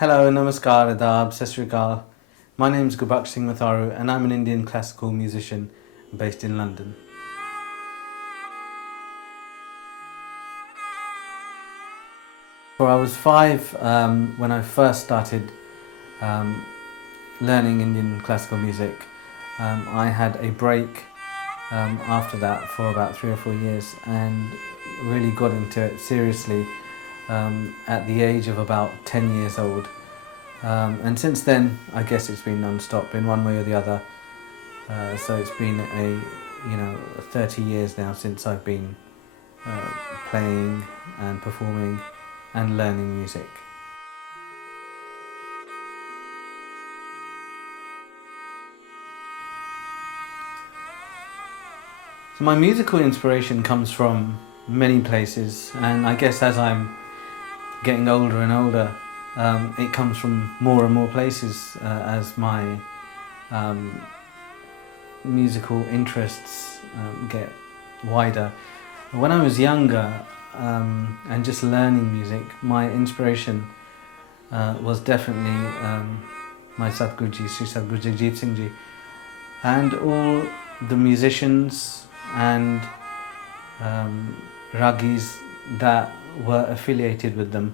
Hello, namaskar, adab, sat sri akal. My name is Gurbaksh Matharu and I'm an Indian classical musician based in London. I was five when I first started um, learning Indian classical music. I had a break after that for about 3 or 4 years and really got into it seriously at the age of about 10 years old. And since then, I guess it's been non-stop in one way or the other. So it's been 30 years now since I've been playing and performing and learning music. So my musical inspiration comes from many places, and I guess as I'm getting older and older, it comes from more and more places as my musical interests get wider. When I was younger and just learning music, my inspiration was definitely my Satguruji, Sri Satguru Jagjit Singh Ji, and all the musicians and ragis that were affiliated with them.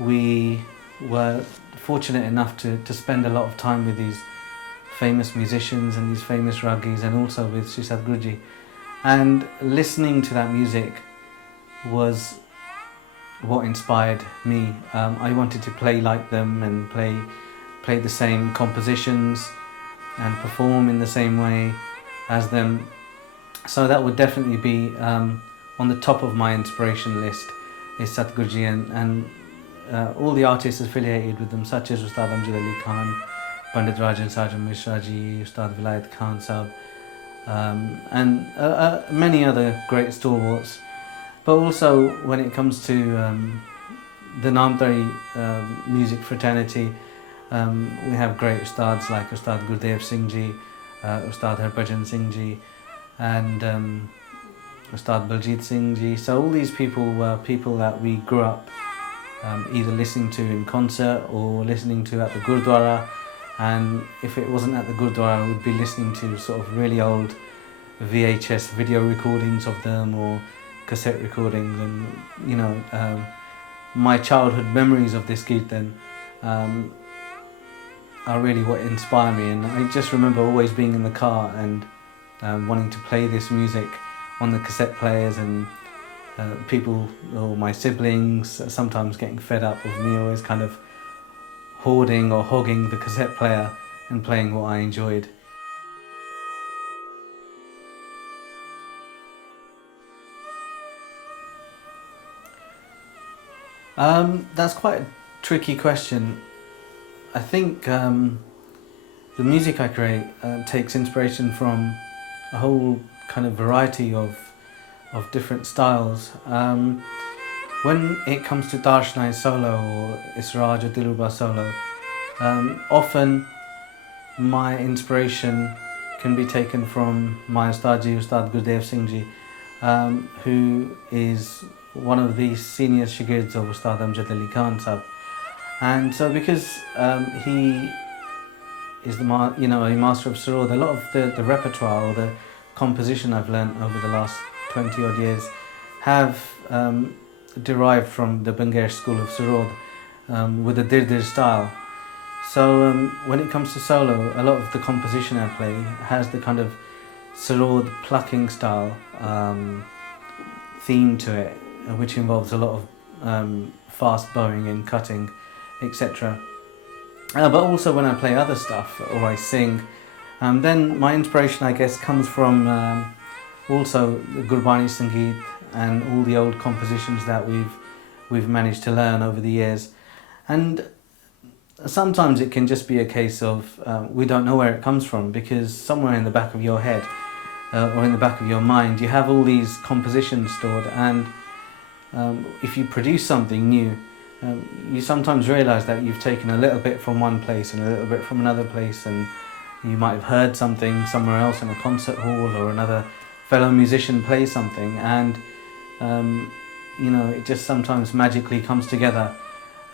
We were fortunate enough to spend a lot of time with these famous musicians and these famous ragis, and also with Sri Satguruji. And listening to that music was what inspired me. I wanted to play like them and play the same compositions and perform in the same way as them. So that would definitely be on the top of my inspiration list, is Satguruji and all the artists affiliated with them, such as Ustad Amjad Ali Khan, Pandit Rajan Sajan Mishra Ji, Ustad Vilayat Khan Sahab, and many other great stalwarts. But also when it comes to the Namdari music fraternity, we have great Ustads like Ustad Gurdev Singh Ji, Ustad Harbhajan Singh Ji, and Ustad Baljit Singh Ji. So all these people were people that we grew up either listening to in concert or listening to at the Gurdwara, and if it wasn't at the Gurdwara, we would be listening to sort of really old VHS video recordings of them or cassette recordings. And my childhood memories of this Kirtan are really what inspire me, and I just remember always being in the car and wanting to play this music on the cassette players, and people or my siblings sometimes getting fed up with me always kind of hoarding or hogging the cassette player and playing what I enjoyed. That's quite a tricky question. I think the music I create takes inspiration from a whole kind of variety of different styles. When it comes to Tarshenai solo or Israj or Dilruba solo, often my inspiration can be taken from my Ustadji, Ustad Gurdev Singh Ji, who is one of the senior shagirds of Ustad Amjad Ali Khan Sahab. And so because he is a master of Sarod, a lot of the repertoire or the composition I've learnt over the last 20 odd years have derived from the Bengesh school of Sarod with the Dir style. So when it comes to solo, a lot of the composition I play has the kind of Sarod plucking style theme to it, which involves a lot of fast bowing and cutting, etc. But also when I play other stuff or I sing, then my inspiration, I guess, comes from also the Gurbani Sangeet and all the old compositions that we've managed to learn over the years. And sometimes it can just be a case of we don't know where it comes from, because somewhere in the back of your head or in the back of your mind you have all these compositions stored, and if you produce something new, you sometimes realise that you've taken a little bit from one place and a little bit from another place, and you might have heard something somewhere else in a concert hall or another fellow musician play something, and it just sometimes magically comes together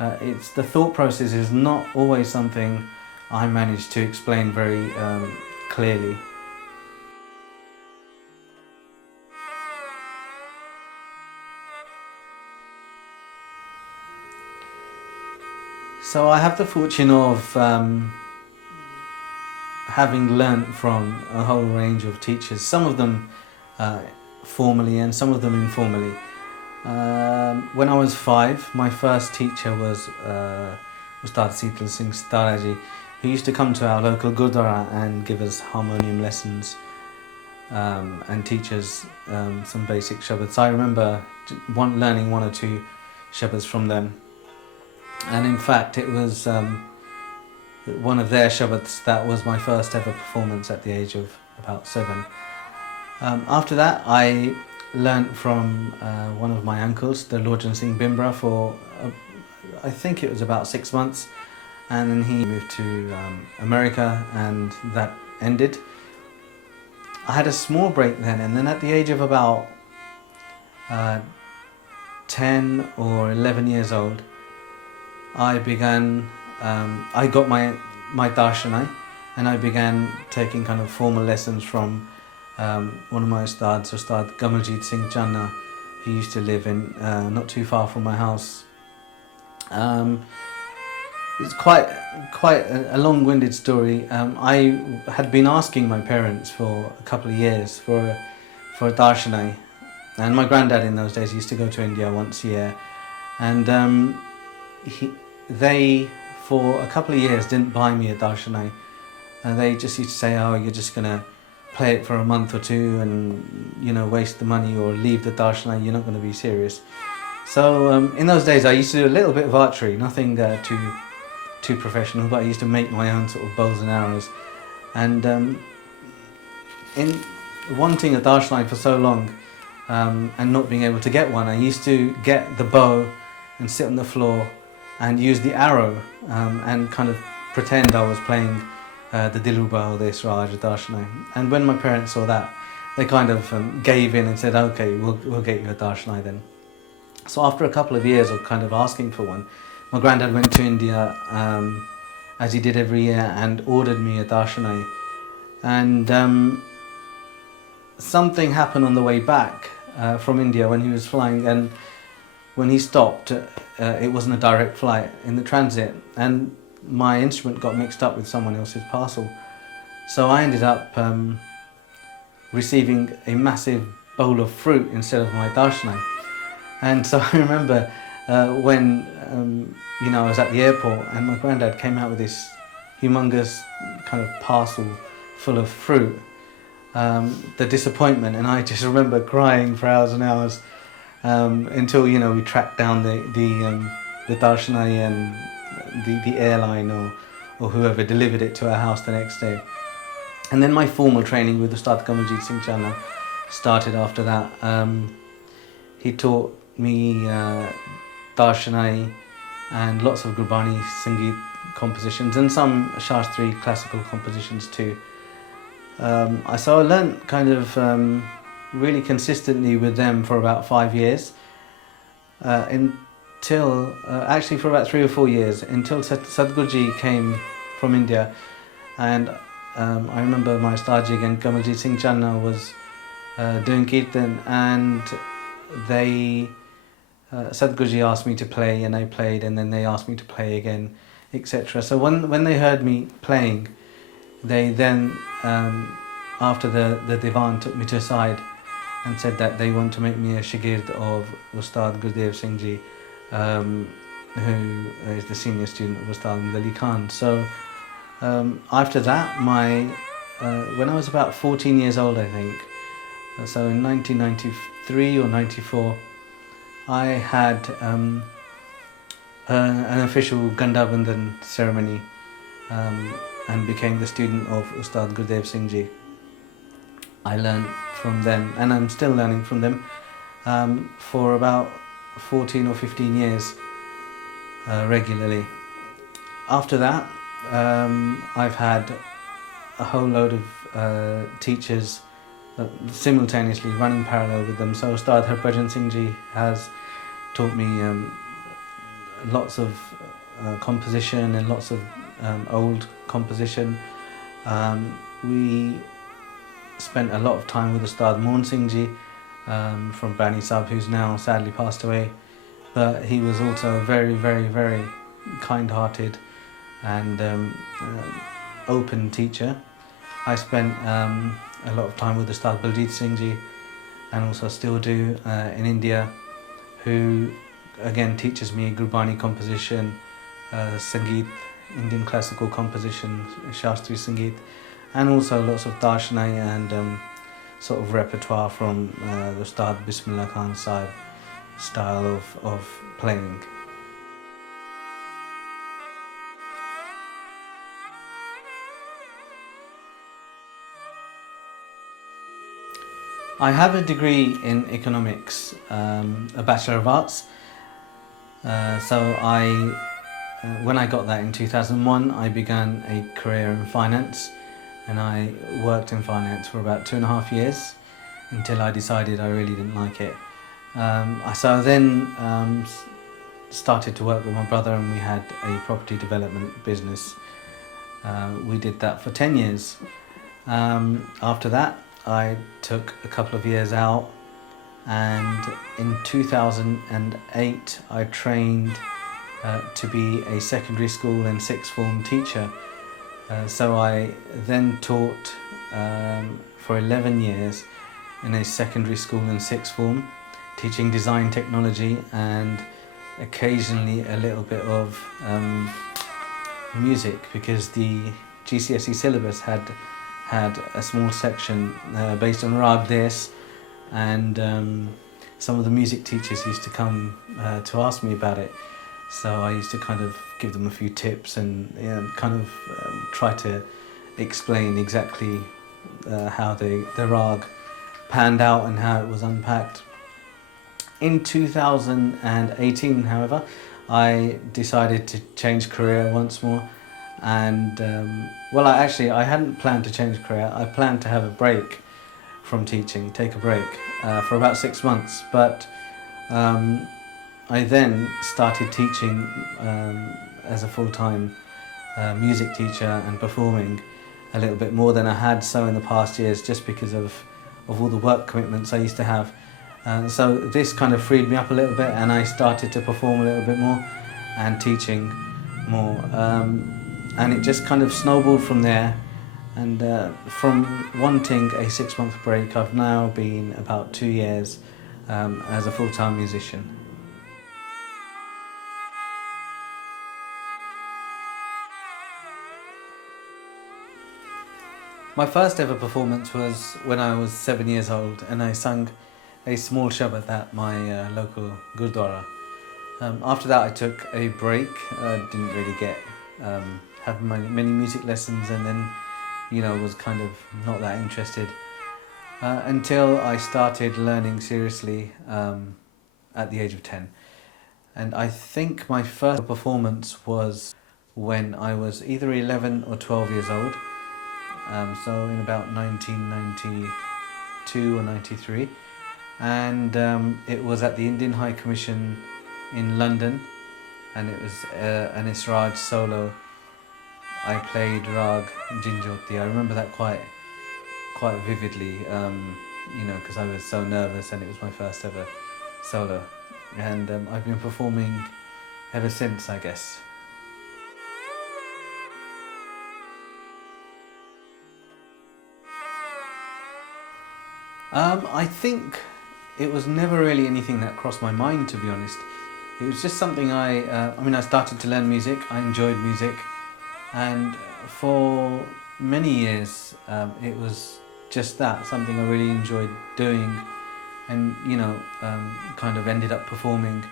It's the thought process is not always something I manage to explain very clearly. So I have the fortune of having learnt from a whole range of teachers, some of them formally and some of them informally. When I was 5, my first teacher was Ustad Seetal Singh Staraji, who used to come to our local Gurdwara and give us harmonium lessons and teach us some basic shabads. I remember learning 1 or 2 shabads from them. And in fact, it was one of their shabads that was my first ever performance at the age of about 7. After that, I learnt from one of my uncles, the Lorjan Singh Bimbra, for I think it was about 6 months, and then he moved to America, and that ended. I had a small break then, and then at the age of about 10 or 11 years old, I got my Tarshenai, and I began taking kind of formal lessons from one of my Ustad Gurbaksh Singh Channa, who used to live in not too far from my house. It's quite a long-winded story. I had been asking my parents for a couple of years for a Tarshenai, and my granddad in those days used to go to India once a year, and they for a couple of years didn't buy me a Tarshenai, and they just used to say, "Oh, you're just gonna play it for a month or 2 and waste the money, or leave the Tarshenai, you're not going to be serious." So in those days I used to do a little bit of archery, nothing too professional, but I used to make my own sort of bows and arrows. And in wanting a Tarshenai for so long and not being able to get one, I used to get the bow and sit on the floor and use the arrow and kind of pretend I was playing the Diluba or the Israj Tarshenai. And when my parents saw that, they kind of gave in and said, "Okay, we'll get you a Tarshenai then." So after a couple of years of kind of asking for one, my granddad went to India, as he did every year, and ordered me a Tarshenai. And something happened on the way back from India when he was flying, and when he stopped, it wasn't a direct flight in the transit, and my instrument got mixed up with someone else's parcel. So I ended up receiving a massive bowl of fruit instead of my Tarshenai. And so I remember when I was at the airport, and my granddad came out with this humongous kind of parcel full of fruit, the disappointment, and I just remember crying for hours and hours until we tracked down the Tarshenai and the airline or whoever delivered it to our house the next day. And then my formal training with Ustad Gurbaksh Singh Channa started after that. He taught me Tarshenai and lots of Gurbani Sangeet compositions and some Shastri classical compositions too. So I learnt kind of really consistently with them for about 5 years, until actually for about 3 or 4 years, until Sadhguruji came from India. And I remember my Ustadji and Gurbaksh Singh Channa was doing Kirtan, and Sadhguruji asked me to play, and I played, and then they asked me to play again, etc. So when they heard me playing, they then after the Divan took me to a side and said that they want to make me a shagird of Ustad Gurdev Singh Ji, who is the senior student of Ustad Ali Khan. So after that, when I was about 14 years old, I think, so in 1993 or 94, I had an official Gandhabandhan ceremony and became the student of Ustad Gurdev Singh Ji. I learned from them, and I'm still learning from them, for about 14 or 15 years regularly. After that, I've had a whole load of teachers simultaneously running parallel with them. So Ustad Harbhajan Singh Ji has taught me lots of composition and lots of old composition. We spent a lot of time with Ustad Mohan Singh Ji from Bani Sahib, who's now sadly passed away, but he was also a very, very, very kind-hearted and open teacher. I spent a lot of time with Ustad Baljit Singh Ji, and also still do in India, who again teaches me Gurbani composition, Sangeet, Indian classical composition, Shastri Sangeet, and also lots of Tarshenai and sort of repertoire from the Ustad Bismillah Khan Sahib style of playing. I have a degree in economics, a Bachelor of Arts. When I got that in 2001, I began a career in finance, and I worked in finance for about 2.5 years until I decided I really didn't like it. So I then started to work with my brother, and we had a property development business. We did that for 10 years. After that, I took a couple of years out, and in 2008 I trained to be a secondary school and sixth form teacher. So I then taught for 11 years in a secondary school and sixth form, teaching design technology and occasionally a little bit of music, because the GCSE syllabus had a small section based on Rag Des, and some of the music teachers used to come to ask me about it. So I used to kind of give them a few tips and kind of try to explain exactly how the Rag panned out and how it was unpacked. In 2018, however, I decided to change career once more. And I hadn't planned to change career. I planned to have a break from teaching, take a break for about 6 months. But I then started teaching as a full-time music teacher and performing a little bit more than I had so in the past years, just because of all the work commitments I used to have. So this kind of freed me up a little bit, and I started to perform a little bit more and teaching more. And it just kind of snowballed from there, and from wanting a 6-month break, I've now been about 2 years as a full-time musician. My first ever performance was when I was 7 years old, and I sang a small Shabad at my local Gurdwara. After that I took a break. Didn't really have many music lessons, and then was kind of not that interested until I started learning seriously at the age of 10. And I think my first performance was when I was either 11 or 12 years old, so in about 1992 or 93, and it was at the Indian High Commission in London, and it was an Israj solo. I played Rag Jinjoti. I remember that quite vividly, because I was so nervous, and it was my first ever solo. And I've been performing ever since, I guess. I think it was never really anything that crossed my mind, to be honest. It was just something I started to learn music. I enjoyed music. And for many years, it was just that, something I really enjoyed doing, and kind of ended up performing.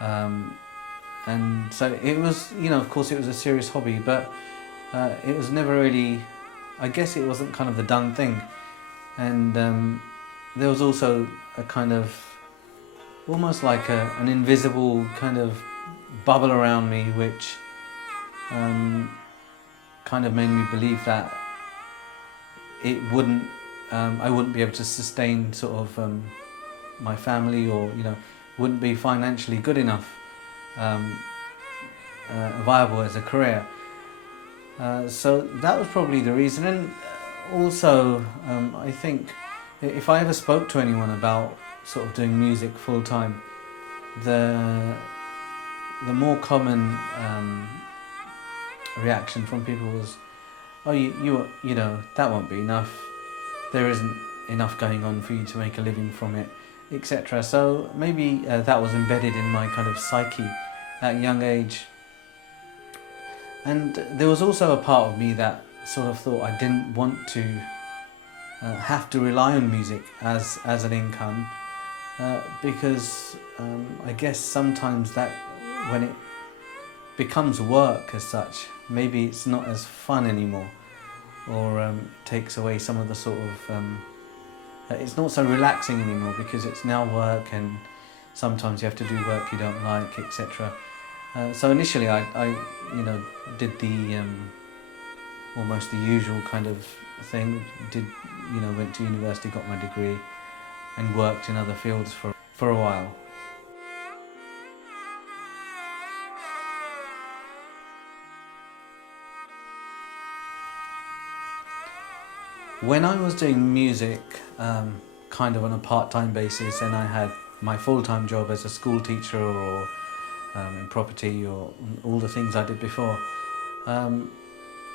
And so it was, of course it was a serious hobby, but it was never really, I guess it wasn't kind of the done thing. And there was also a kind of, almost like an invisible kind of bubble around me, which kind of made me believe that I wouldn't be able to sustain sort of my family, or wouldn't be financially good enough viable as a career. So that was probably the reason. And also, I think if I ever spoke to anyone about sort of doing music full time, the more common reaction from people was, "Oh, you know, that won't be enough. There isn't enough going on for you to make a living from it, etc." So maybe that was embedded in my kind of psyche at a young age. And there was also a part of me that sort of thought I didn't want to have to rely on music as an income, because I guess sometimes that when it becomes work as such, maybe it's not as fun anymore, or takes away some of the sort of it's not so relaxing anymore because it's now work, and sometimes you have to do work you don't like, etc. So initially I you know, did the almost the usual kind of thing, went to university, got my degree, and worked in other fields for a while. When I was doing music kind of on a part-time basis, and I had my full-time job as a school teacher or in property or all the things I did before,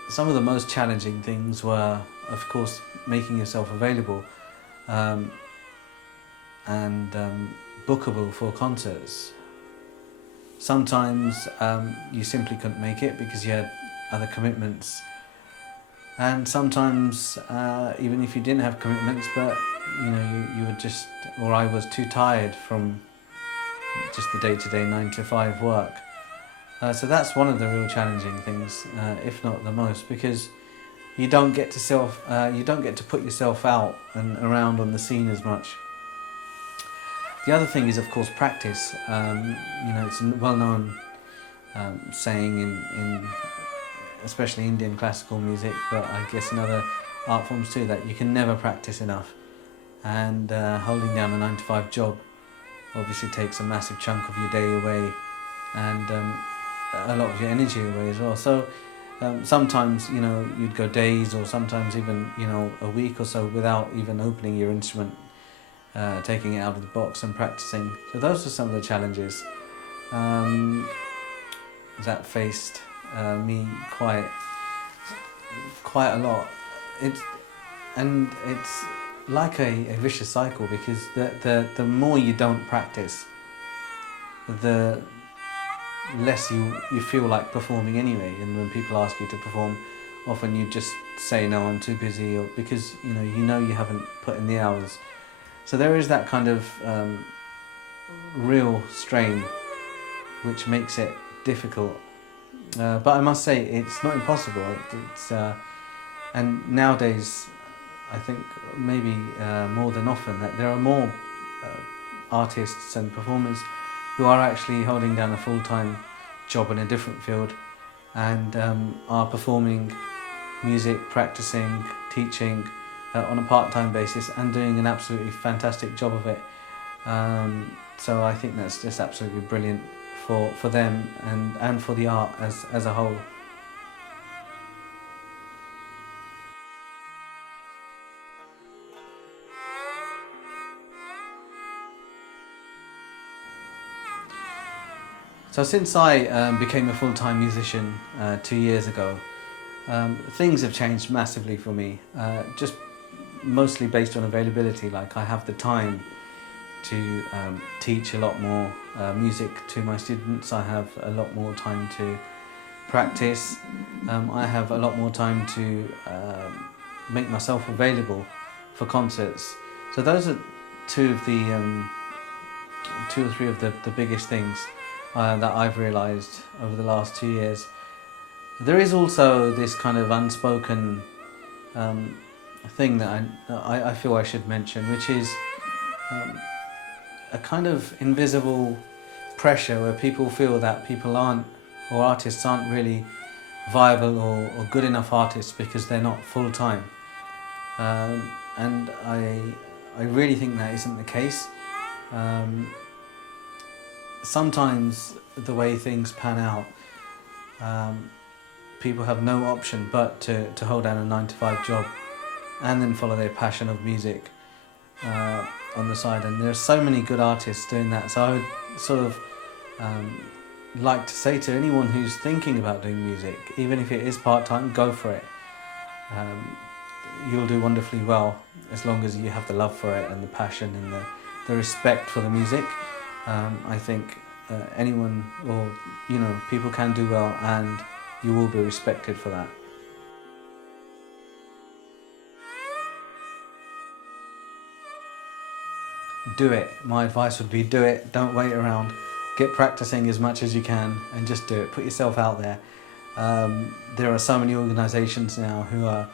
some of the most challenging things were, of course, making yourself available and bookable for concerts. Sometimes you simply couldn't make it because you had other commitments, and sometimes even if you didn't have commitments, but you were just, or I was too tired from just the day-to-day 9 to 5 work. So that's one of the real challenging things, if not the most, because you don't get to put yourself out and around on the scene as much. The other thing is, of course, practice. It's a well-known saying in especially Indian classical music, but I guess in other art forms too, that you can never practice enough. And holding down a 9 to 5 job obviously takes a massive chunk of your day away, and a lot of your energy away as well. So sometimes you'd go days, or sometimes even a week or so without even opening your instrument, taking it out of the box and practicing. So those are some of the challenges that faced me quite a lot. It's like a vicious cycle, because the more you don't practice, the less you feel like performing anyway. And when people ask you to perform, often you just say, "No, I'm too busy," or because you haven't put in the hours. So there is that kind of real strain, which makes it difficult. But I must say, it's not impossible. And nowadays, I think maybe more than often, that there are more artists and performers who are actually holding down a full-time job in a different field, and are performing music, practicing, teaching on a part-time basis, and doing an absolutely fantastic job of it. So I think that's just absolutely brilliant for them and for the art as a whole. So since I became a full-time musician 2 years ago, things have changed massively for me, just mostly based on availability. Like, I have the time to teach a lot more music to my students. I have a lot more time to practice. I have a lot more time to make myself available for concerts. So those are two or three of the biggest things that I've realised over the last 2 years. There is also this kind of unspoken thing that I feel I should mention, which is a kind of invisible pressure where people feel that artists aren't really viable or good enough artists because they're not full-time. And I really think that isn't the case. Sometimes the way things pan out, people have no option but to hold down a 9 to 5 job and then follow their passion of music on the side. And there are so many good artists doing that. So I would sort of like to say to anyone who's thinking about doing music, even if it is part-time, go for it. You'll do wonderfully well as long as you have the love for it and the passion and the respect for the music. I think anyone, or people can do well, and you will be respected for that. Do it. My advice would be do it. Don't wait around. Get practicing as much as you can and just do it. Put yourself out there. There are so many organisations now who are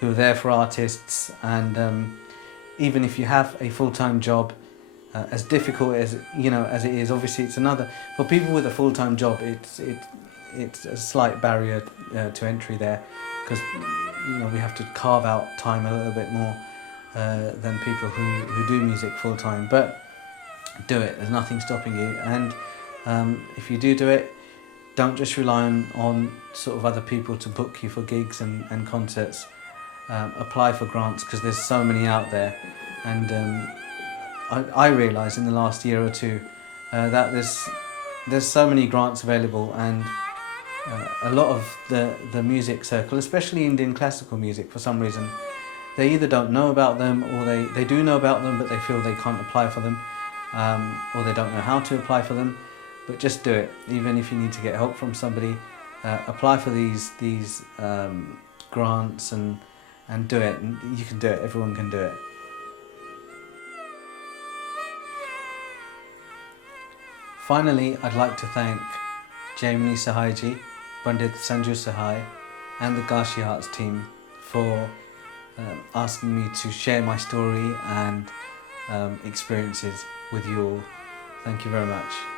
there for artists, and even if you have a full-time job, as difficult as it is, obviously it's another. For people with a full-time job, it's a slight barrier to entry there, because we have to carve out time a little bit more than people who do music full-time. But do it. There's nothing stopping you. And if you do it, don't just rely on sort of other people to book you for gigs and concerts. Apply for grants, because there's so many out there. And I realised in the last year or two that there's so many grants available, and a lot of the music circle, especially Indian classical music, for some reason, they either don't know about them, or they do know about them but they feel they can't apply for them, or they don't know how to apply for them. But just do it. Even if you need to get help from somebody, apply for these grants and do it. And you can do it. Everyone can do it. Finally, I'd like to thank Jaimini Sahayji, Pandit Sanju Sahai, and the Kashi Arts team for asking me to share my story and experiences with you all. Thank you very much.